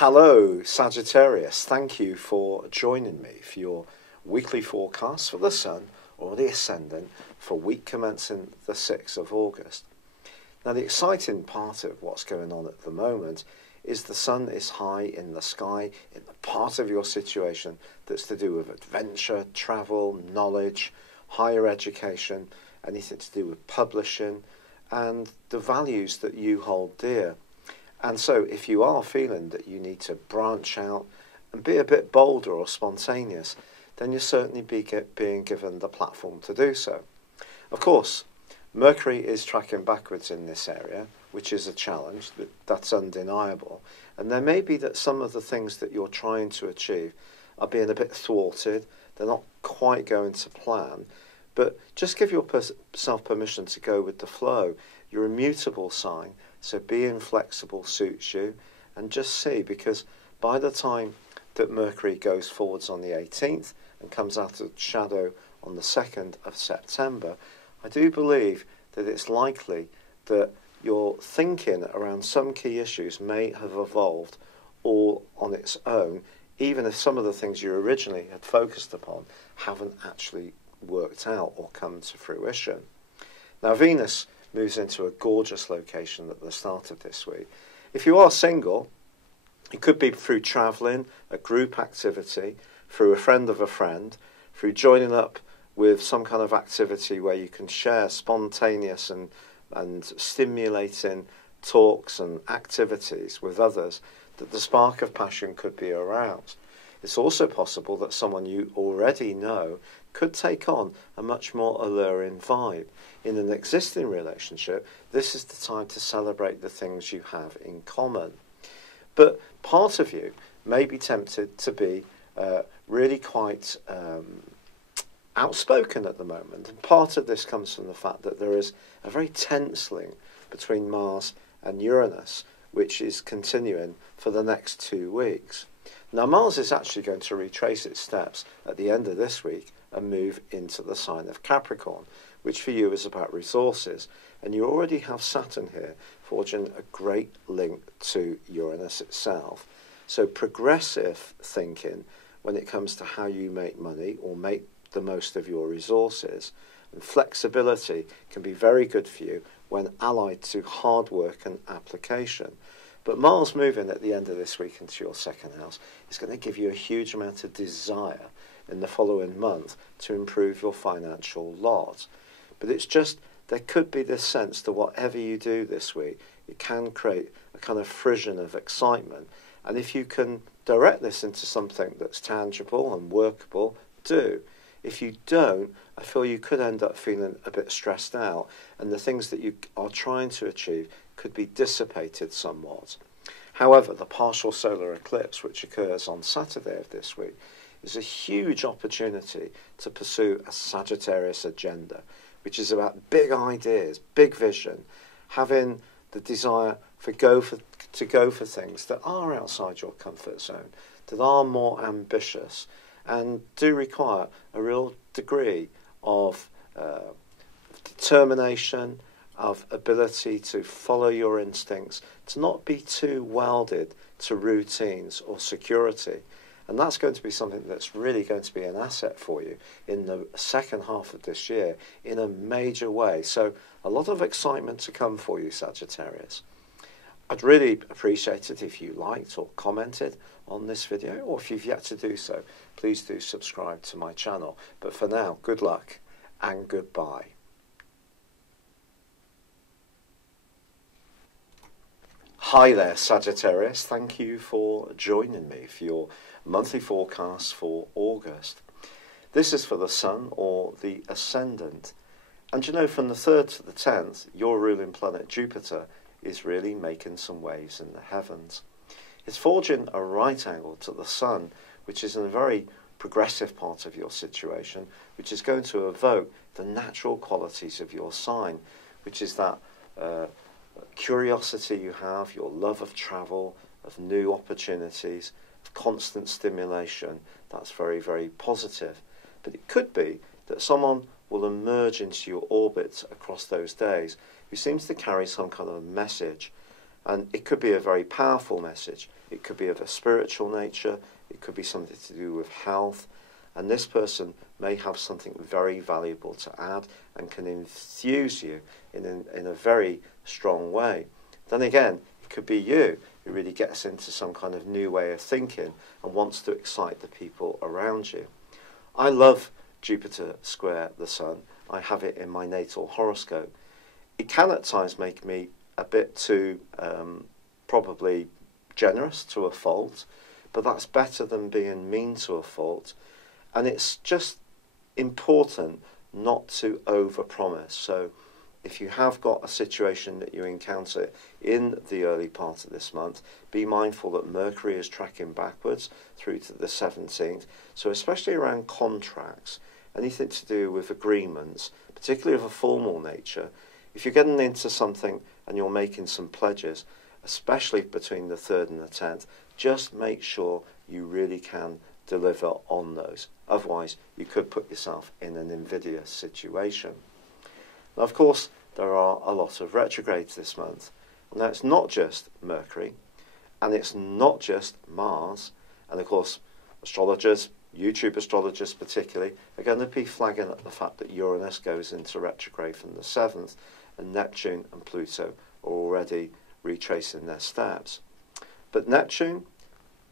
Hello, Sagittarius. Thank you for joining me for your weekly forecast for the Sun or the Ascendant for week commencing the 6th of August. Now, the exciting part of what's going on at the moment is the Sun is high in the sky in the part of your situation that's to do with adventure, travel, knowledge, higher education, anything to do with publishing, and the values that you hold dear. And so if you are feeling that you need to branch out and be a bit bolder or spontaneous, then you're certainly being given the platform to do so. Of course, Mercury is tracking backwards in this area, which is a challenge, that's undeniable. And there may be that some of the things that you're trying to achieve are being a bit thwarted, they're not quite going to plan, but just give yourself permission to go with the flow. You're a mutable sign, so being flexible suits you, and just see, because by the time that Mercury goes forwards on the 18th and comes out of shadow on the 2nd of September, I do believe that it's likely that your thinking around some key issues may have evolved all on its own, even if some of the things you originally had focused upon haven't actually worked out or come to fruition. Now, Venus moves into a gorgeous location at the start of this week. If you are single, it could be through travelling, a group activity, through a friend of a friend, through joining up with some kind of activity where you can share spontaneous and stimulating talks and activities with others, that the spark of passion could be aroused. It's also possible that someone you already know could take on a much more alluring vibe. In an existing relationship, this is the time to celebrate the things you have in common. But part of you may be tempted to be really quite outspoken at the moment. And part of this comes from the fact that there is a very tense link between Mars and Uranus, which is continuing for the next 2 weeks. Now, Mars is actually going to retrace its steps at the end of this week and move into the sign of Capricorn, which for you is about resources. And you already have Saturn here, forging a great link to Uranus itself. So progressive thinking when it comes to how you make money or make the most of your resources, and flexibility can be very good for you when allied to hard work and application. But Mars moving at the end of this week into your second house is going to give you a huge amount of desire in the following month to improve your financial lot. But it's just, there could be this sense that whatever you do this week, it can create a kind of frisson of excitement. And if you can direct this into something that's tangible and workable, do. If you don't, I feel you could end up feeling a bit stressed out, and the things that you are trying to achieve could be dissipated somewhat. However, the partial solar eclipse, which occurs on Saturday of this week, is a huge opportunity to pursue a Sagittarius agenda, which is about big ideas, big vision, having the desire to go for things that are outside your comfort zone, that are more ambitious, and do require a real degree of determination, of ability to follow your instincts, to not be too welded to routines or security. And that's going to be something that's really going to be an asset for you in the second half of this year in a major way. So a lot of excitement to come for you, Sagittarius. I'd really appreciate it if you liked or commented on this video, or if you've yet to do so, please do subscribe to my channel. But for now, good luck and goodbye. Hi there, Sagittarius. Thank you for joining me for your monthly forecast for August. This is for the Sun or the Ascendant. And you know, from the 3rd to the 10th, your ruling planet Jupiter is really making some waves in the heavens. It's forging a right angle to the Sun, which is in a very progressive part of your situation, which is going to evoke the natural qualities of your sign, which is that curiosity you have, your love of travel, of new opportunities, of constant stimulation. That's very, very positive. But it could be that someone will emerge into your orbit across those days who seems to carry some kind of a message. And it could be a very powerful message. It could be of a spiritual nature. It could be something to do with health. And this person may have something very valuable to add and can infuse you in a very strong way. Then again, it could be you who really gets into some kind of new way of thinking and wants to excite the people around you. I love Jupiter square the Sun. I have it in my natal horoscope. It can at times make me a bit too probably generous to a fault, but that's better than being mean to a fault. And it's just important not to overpromise. So if you have got a situation that you encounter in the early part of this month, be mindful that Mercury is tracking backwards through to the 17th. So especially around contracts, anything to do with agreements, particularly of a formal nature, if you're getting into something and you're making some pledges, especially between the 3rd and the 10th, just make sure you really can deliver on those. Otherwise, you could put yourself in an invidious situation. Now, of course, there are a lot of retrogrades this month. And that's not just Mercury, and it's not just Mars. And of course, astrologers, YouTube astrologers particularly, are going to be flagging up the fact that Uranus goes into retrograde from the 7th, and Neptune and Pluto are already retracing their steps. But Neptune,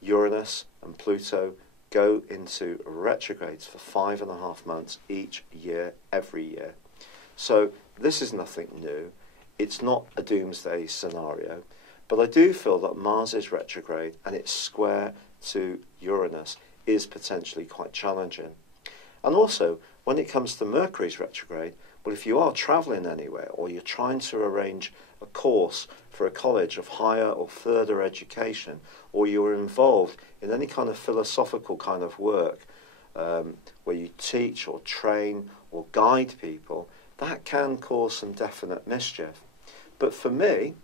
Uranus and Pluto go into retrogrades for 5.5 months each year, every year. So this is nothing new. It's not a doomsday scenario, but I do feel that Mars is retrograde and its square to Uranus is potentially quite challenging. And also, when it comes to Mercury's retrograde, well, if you are travelling anywhere or you're trying to arrange a course for a college of higher or further education, or you're involved in any kind of philosophical kind of work where you teach or train or guide people, that can cause some definite mischief. But for me,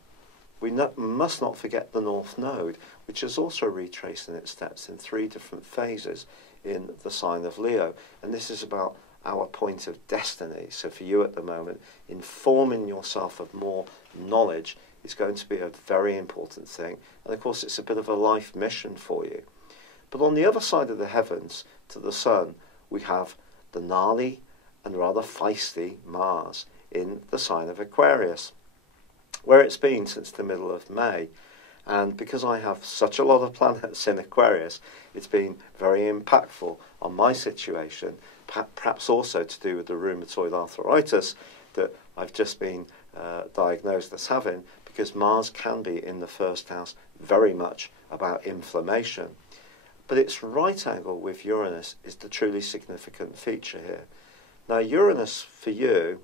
we must not forget the North Node, which is also retracing its steps in 3 different phases in the sign of Leo. And this is about our point of destiny. So for you at the moment, informing yourself of more knowledge is going to be a very important thing. And of course, it's a bit of a life mission for you. But on the other side of the heavens, to the Sun, we have the gnarly and rather feisty Mars in the sign of Aquarius, where it's been since the middle of May. And because I have such a lot of planets in Aquarius, it's been very impactful on my situation, perhaps also to do with the rheumatoid arthritis that I've just been diagnosed as having, because Mars can be in the first house very much about inflammation. But its right angle with Uranus is the truly significant feature here. Now, Uranus for you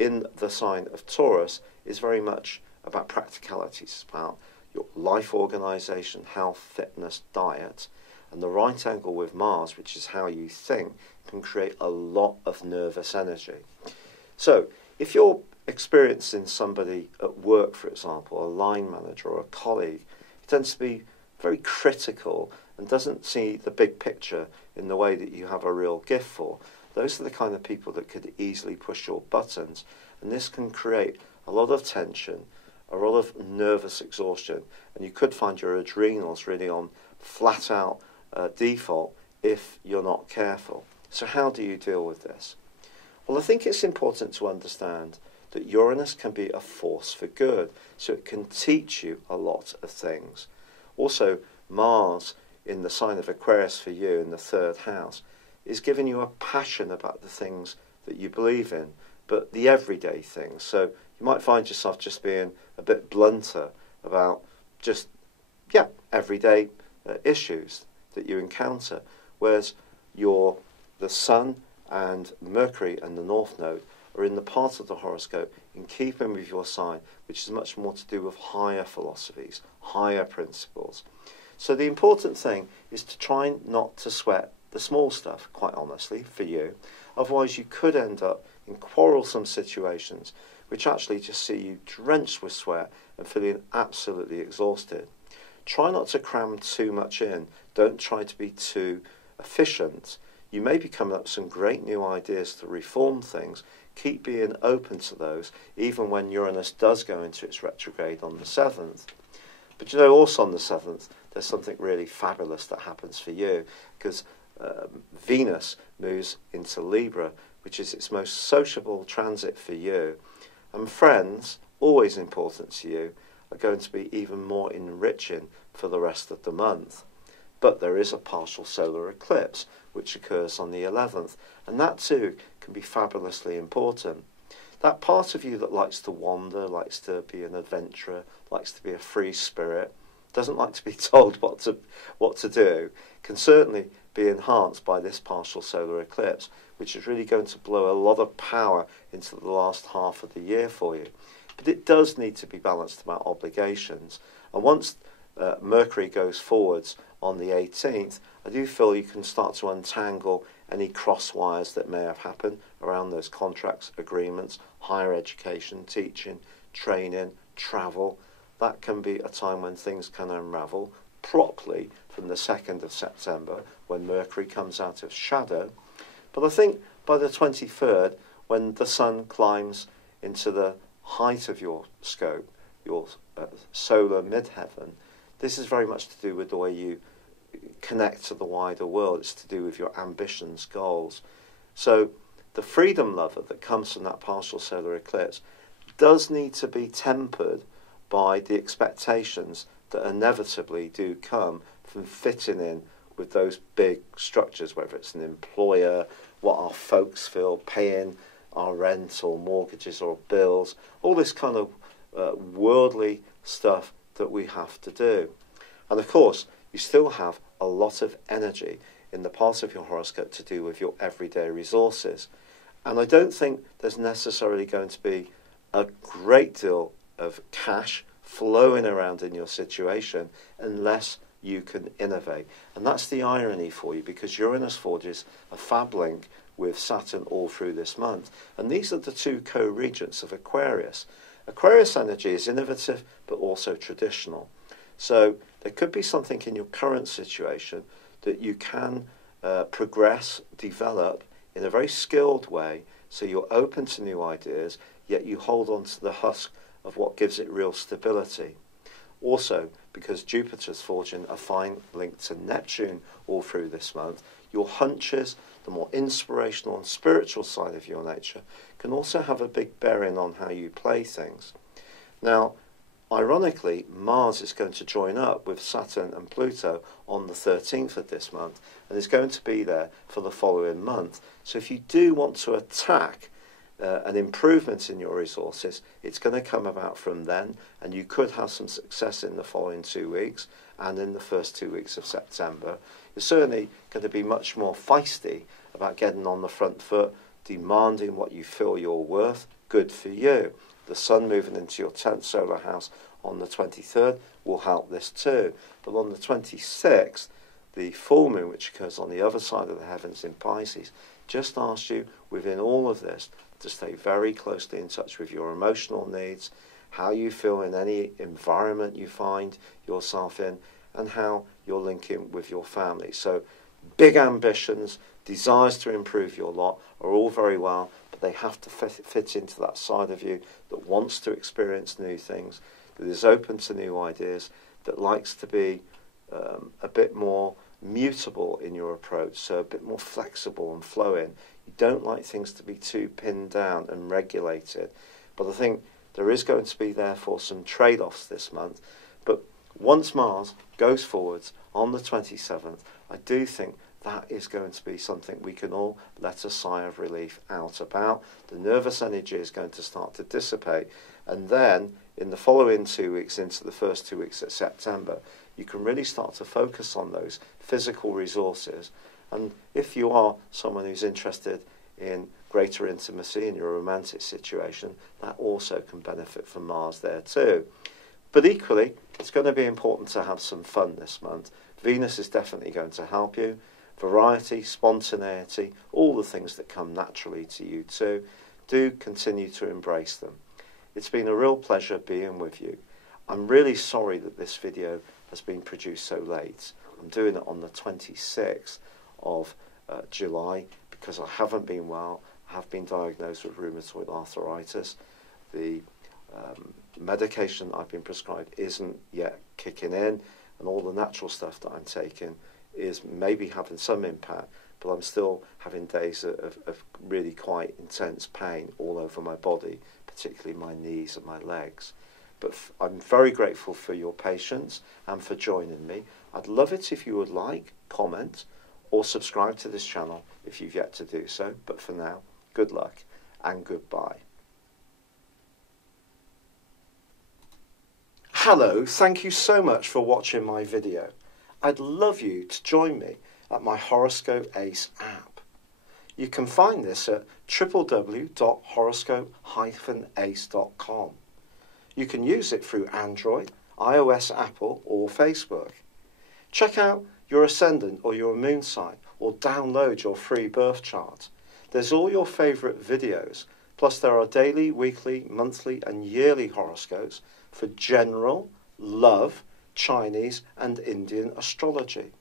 in the sign of Taurus is very much about practicalities, about your life organisation, health, fitness, diet. And the right angle with Mars, which is how you think, can create a lot of nervous energy. So if you're experiencing somebody at work, for example, a line manager or a colleague, who tends to be very critical and doesn't see the big picture in the way that you have a real gift for, those are the kind of people that could easily push your buttons. And this can create a lot of tension, a lot of nervous exhaustion, and you could find your adrenals really on flat out default if you're not careful. So how do you deal with this? Well, I think it's important to understand that Uranus can be a force for good, so it can teach you a lot of things. Also, Mars in the sign of Aquarius for you in the 3rd house is giving you a passion about the things that you believe in, but the everyday things. So you might find yourself just being a bit blunter about just, everyday issues that you encounter, whereas the Sun and Mercury and the North Node are in the part of the horoscope in keeping with your sign, which is much more to do with higher philosophies, higher principles. So the important thing is to try not to sweat the small stuff, quite honestly, for you. Otherwise, you could end up in quarrelsome situations, which actually just see you drenched with sweat and feeling absolutely exhausted. Try not to cram too much in. Don't try to be too efficient. You may be coming up with some great new ideas to reform things. Keep being open to those, even when Uranus does go into its retrograde on the 7th. But also on the 7th, there's something really fabulous that happens for you, because Venus moves into Libra, which is its most sociable transit for you. And friends, always important to you, are going to be even more enriching for the rest of the month. But there is a partial solar eclipse, which occurs on the 11th, and that too can be fabulously important. That part of you that likes to wander, likes to be an adventurer, likes to be a free spirit, doesn't like to be told what to do, can certainly be enhanced by this partial solar eclipse, which is really going to blow a lot of power into the last half of the year for you. But it does need to be balanced about obligations. And once Mercury goes forwards on the 18th, I do feel you can start to untangle any cross wires that may have happened around those contracts, agreements, higher education, teaching, training, travel. That can be a time when things can unravel properly from the 2nd of September, when Mercury comes out of shadow. But I think by the 23rd, when the sun climbs into the height of your scope, your solar midheaven, this is very much to do with the way you connect to the wider world. It's to do with your ambitions, goals. So the freedom lover that comes from that partial solar eclipse does need to be tempered by the expectations that inevitably do come from fitting in with those big structures, whether it's an employer, what our folks feel, paying our rent or mortgages or bills, all this kind of worldly stuff that we have to do. And of course, you still have a lot of energy in the part of your horoscope to do with your everyday resources. And I don't think there's necessarily going to be a great deal of cash flowing around in your situation unless you can innovate. And that's the irony for you, because Uranus forges a fab link with Saturn all through this month. And these are the two co-regents of Aquarius. Aquarius energy is innovative but also traditional. So there could be something in your current situation that you can progress, develop in a very skilled way, so you're open to new ideas, yet you hold on to the husk of what gives it real stability. Also, because Jupiter's forging a fine link to Neptune all through this month, your hunches, the more inspirational and spiritual side of your nature, can also have a big bearing on how you play things. Now, ironically, Mars is going to join up with Saturn and Pluto on the 13th of this month, and is going to be there for the following month. So if you do want to attack an improvement in your resources, it's going to come about from then, and you could have some success in the following 2 weeks and in the first 2 weeks of September. You're certainly going to be much more feisty about getting on the front foot, demanding what you feel you're worth. Good for you. The sun moving into your 10th solar house on the 23rd will help this too. But on the 26th, the full moon, which occurs on the other side of the heavens in Pisces, just asks you within all of this to stay very closely in touch with your emotional needs, how you feel in any environment you find yourself in, and how you're linking with your family. So big ambitions, desires to improve your lot are all very well, but they have to fit into that side of you that wants to experience new things, that is open to new ideas, that likes to be a bit more mutable in your approach, so a bit more flexible and flowing. You don't like things to be too pinned down and regulated. But I think there is going to be, therefore, some trade-offs this month. But once Mars goes forwards on the 27th, I do think that is going to be something we can all let a sigh of relief out about. The nervous energy is going to start to dissipate. And then, in the following 2 weeks, into the first 2 weeks of September, you can really start to focus on those physical resources. And if you are someone who's interested in greater intimacy in your romantic situation, that also can benefit from Mars there too. But equally, it's going to be important to have some fun this month. Venus is definitely going to help you. Variety, spontaneity, all the things that come naturally to you too. Do continue to embrace them. It's been a real pleasure being with you. I'm really sorry that this video has been produced so late. I'm doing it on the 26th of July because I haven't been well. I have been diagnosed with rheumatoid arthritis. The medication I've been prescribed isn't yet kicking in, and all the natural stuff that I'm taking is maybe having some impact, but I'm still having days of really quite intense pain all over my body, particularly my knees and my legs. But I'm very grateful for your patience and for joining me. I'd love it if you would like, comment, or subscribe to this channel if you've yet to do so. But for now, good luck and goodbye. Hello, thank you so much for watching my video. I'd love you to join me at my Horoscope Ace app. You can find this at www.horoscope-ace.com. You can use it through Android, iOS, Apple, or Facebook. Check out your ascendant or your moon sign, or download your free birth chart. There's all your favourite videos, plus there are daily, weekly, monthly and yearly horoscopes for general, love, Chinese and Indian astrology.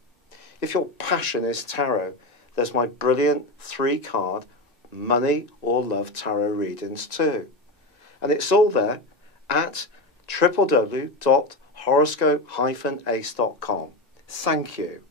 If your passion is tarot, there's my brilliant 3-card money or love tarot readings too. And it's all there at www.horoscope-ace.com. Thank you.